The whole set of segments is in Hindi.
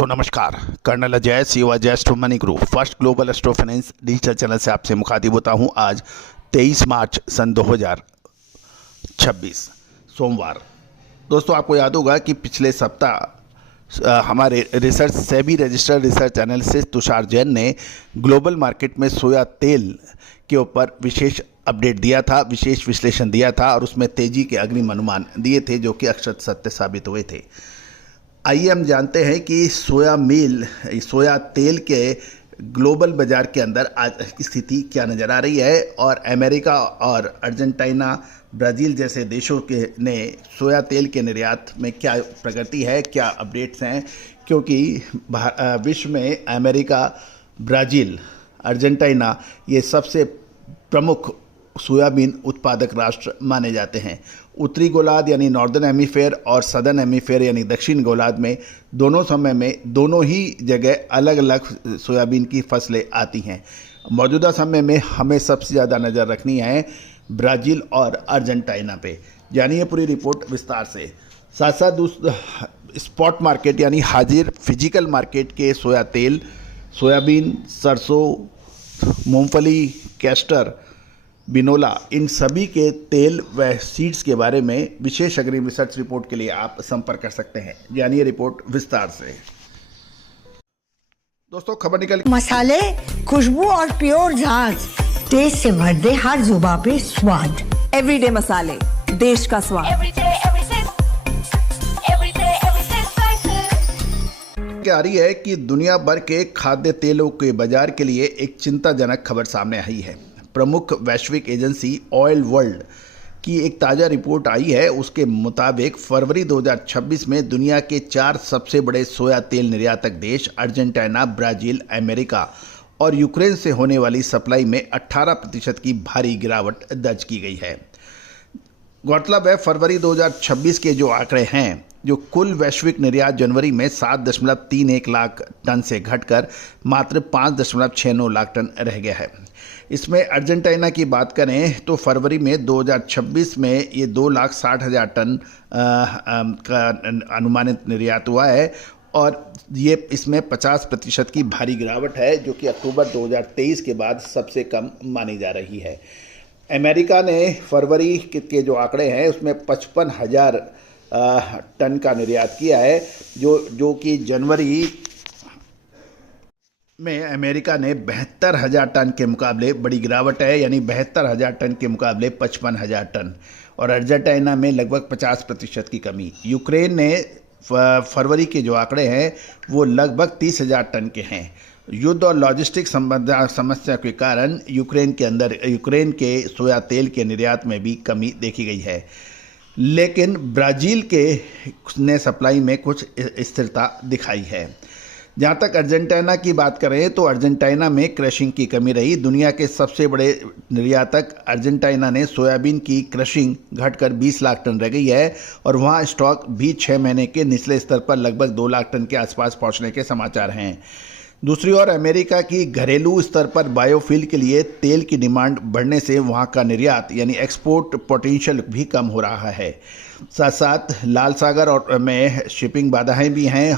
दोस्तों नमस्कार। कर्नल अजय सीवा Ajay astro money group first global astro finance digital channel से आपसे मुखातिब होता हूं। आज 23 मार्च सन 2026 सोमवार। दोस्तों आपको याद होगा कि पिछले सप्ताह हमारे research SEBI registered research analyst Tushar Jain ने ग्लोबल मार्केट में सोया तेल के ऊपर विशेष अपडेट दिया था, विशेष विश्लेषण दिया था और उसमें तेजी के अग्रिम अनुमान दिए थे जो कि अक्षर सत्य साबित हुए थे। आइए हम जानते हैं कि सोया तेल के ग्लोबल बाज़ार के अंदर आज की स्थिति क्या नज़र आ रही है और अमेरिका और अर्जेंटीना, ब्राज़ील जैसे देशों के ने सोया तेल के निर्यात में क्या प्रगति है, क्या अपडेट्स हैं, क्योंकि विश्व में अमेरिका, ब्राज़ील, अर्जेंटीना ये सबसे प्रमुख सोयाबीन उत्पादक राष्ट्र माने जाते हैं। उत्तरी गोलार्ध यानी नॉर्दर्न हेमीफेयर और सदर्न हेमीफेयर यानी दक्षिण गोलार्ध में दोनों समय में दोनों ही जगह अलग अलग सोयाबीन की फसलें आती हैं। मौजूदा समय में हमें सबसे ज़्यादा नज़र रखनी है ब्राज़ील और अर्जेंटीना पे। जानिए पूरी रिपोर्ट विस्तार से। साथ साथ स्पॉट मार्केट यानी हाजिर फिजिकल मार्केट के सोया तेल, सोयाबीन, सरसों, मूंगफली, कैस्टर, बिनोला, इन सभी के तेल व सीड्स के बारे में विशेष अग्रिम रिसर्च रिपोर्ट के लिए आप संपर्क कर सकते हैं। जानिए रिपोर्ट विस्तार से। दोस्तों खबर निकल मसाले, खुशबू और प्योर झाग, टेस्ट से भर दे हर जुबां पे स्वाद। एवरीडे मसाले, देश का स्वाद। आ रही है कि दुनिया भर के खाद्य तेलों के बाजार के लिए एक चिंताजनक खबर सामने आई है। प्रमुख वैश्विक एजेंसी ऑयल वर्ल्ड की एक ताज़ा रिपोर्ट आई है। उसके मुताबिक फरवरी 2026 में दुनिया के 4 सबसे बड़े सोया तेल निर्यातक देश अर्जेंटीना, ब्राज़ील, अमेरिका और यूक्रेन से होने वाली सप्लाई में 18% की भारी गिरावट दर्ज की गई है। गौरतलब है फरवरी 2026 के जो आंकड़े हैं, जो कुल वैश्विक निर्यात जनवरी में 7.31 लाख टन से घटकर मात्र 5.69 लाख टन रह गया है। इसमें अर्जेंटीना की बात करें तो फरवरी में 2026 में ये 2,60,000 टन का अनुमानित निर्यात हुआ है और ये इसमें 50% की भारी गिरावट है, जो कि अक्टूबर 2023 के बाद सबसे कम मानी जा रही है। अमेरिका ने फरवरी के जो आंकड़े हैं उसमें 55,000 टन का निर्यात किया है, जो कि जनवरी में अमेरिका ने 72,000 टन के मुकाबले बड़ी गिरावट है, यानी 72,000 टन के मुकाबले 55,000 टन, और अर्जेंटीना में लगभग 50% की कमी। यूक्रेन ने फरवरी के जो आंकड़े हैं वो लगभग 30,000 टन के हैं। युद्ध और लॉजिस्टिक समस्या के कारण यूक्रेन के सोया तेल के निर्यात में भी कमी देखी गई है, लेकिन ब्राज़ील के ने सप्लाई में कुछ स्थिरता दिखाई है। जहाँ तक अर्जेंटीना की बात करें तो अर्जेंटीना में क्रशिंग की कमी रही। दुनिया के सबसे बड़े निर्यातक अर्जेंटीना ने सोयाबीन की क्रशिंग घटकर 20 लाख टन रह गई है और वहाँ स्टॉक भी 6 महीने के निचले स्तर पर लगभग 2 लाख टन के आसपास पहुँचने के समाचार हैं। दूसरी ओर अमेरिका की घरेलू स्तर पर बायोफ्यूल के लिए तेल की डिमांड बढ़ने से वहाँ का निर्यात यानी एक्सपोर्ट पोटेंशियल भी कम हो रहा है। साथ साथ लाल सागर और में शिपिंग बाधाएं भी हैं।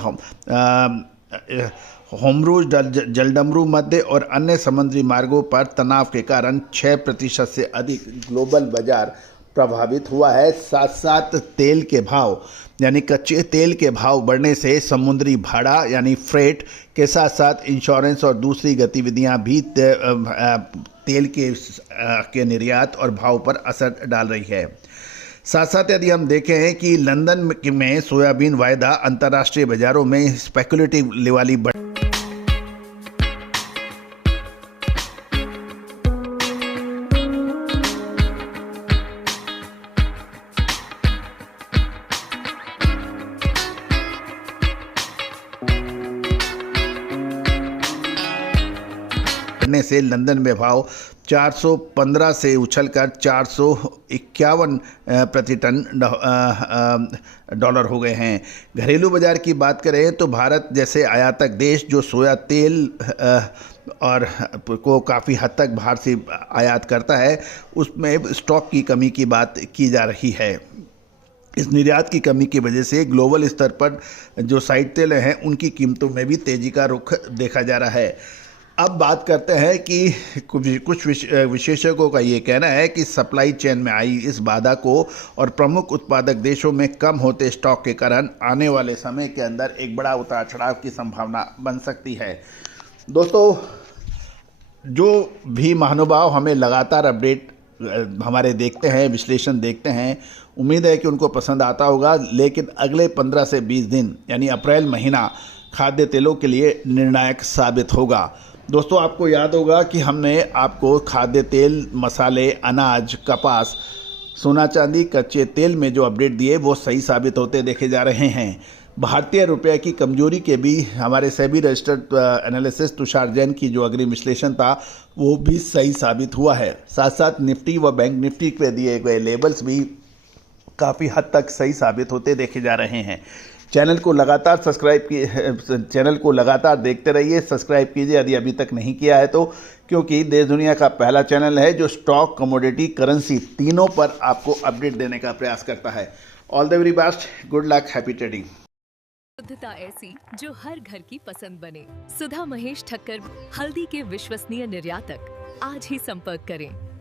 होमरूज, जलडमरू मध्य और अन्य समुद्री मार्गों पर तनाव के कारण 6% से अधिक ग्लोबल बाजार प्रभावित हुआ है। साथ साथ तेल के भाव यानी कच्चे तेल के भाव बढ़ने से समुद्री भाड़ा यानी फ्रेट के साथ साथ इंश्योरेंस और दूसरी गतिविधियां भी तेल के निर्यात और भाव पर असर डाल रही है। साथ साथ यदि हम देखें कि लंदन में सोयाबीन वायदा अंतर्राष्ट्रीय बाजारों में स्पेकुलेटिव वाली से लंदन में भाव 415 से उछलकर 451 प्रति टन डॉलर हो गए हैं। घरेलू बाजार की बात करें तो भारत जैसे आयातक देश जो सोया तेल और को काफ़ी हद तक बाहर से आयात करता है, उसमें स्टॉक की कमी की बात की जा रही है। इस निर्यात की कमी की वजह से ग्लोबल स्तर पर जो साइड तेल हैं उनकी कीमतों में भी तेज़ी का रुख देखा जा रहा है। अब बात करते हैं कि कुछ विशेषज्ञों का ये कहना है कि सप्लाई चेन में आई इस बाधा को और प्रमुख उत्पादक देशों में कम होते स्टॉक के कारण आने वाले समय के अंदर एक बड़ा उतार चढ़ाव की संभावना बन सकती है। दोस्तों, जो भी महानुभाव हमें लगातार अपडेट हमारे देखते हैं, विश्लेषण देखते हैं, उम्मीद है कि उनको पसंद आता होगा। लेकिन अगले 15 से 20 दिन यानी अप्रैल महीना खाद्य तेलों के लिए निर्णायक साबित होगा। दोस्तों, आपको याद होगा कि हमने आपको खाद्य तेल, मसाले, अनाज, कपास, सोना चांदी, कच्चे तेल में जो अपडेट दिए वो सही साबित होते देखे जा रहे हैं। भारतीय रुपये की कमजोरी के भी हमारे सेबी रजिस्टर्ड एनालिसिस तुषार जैन की जो अग्रिम विश्लेषण था वो भी सही साबित हुआ है। साथ साथ निफ्टी व बैंक निफ्टी पे दिए गए लेबल्स भी काफ़ी हद तक सही साबित होते देखे जा रहे हैं। चैनल को लगातार देखते रहिए, सब्सक्राइब कीजिए यदि अभी तक नहीं किया है तो, क्योंकि देश दुनिया का पहला चैनल है जो स्टॉक, कमोडिटी, करेंसी तीनों पर आपको अपडेट देने का प्रयास करता है। All the very best, good luck, happy trading. शुद्धता ऐसी जो हर घर की पसंद बने। सुधा महेश ठक्कर, हल्दी के विश्वसनीय निर्यातक। आज ही संपर्क करें।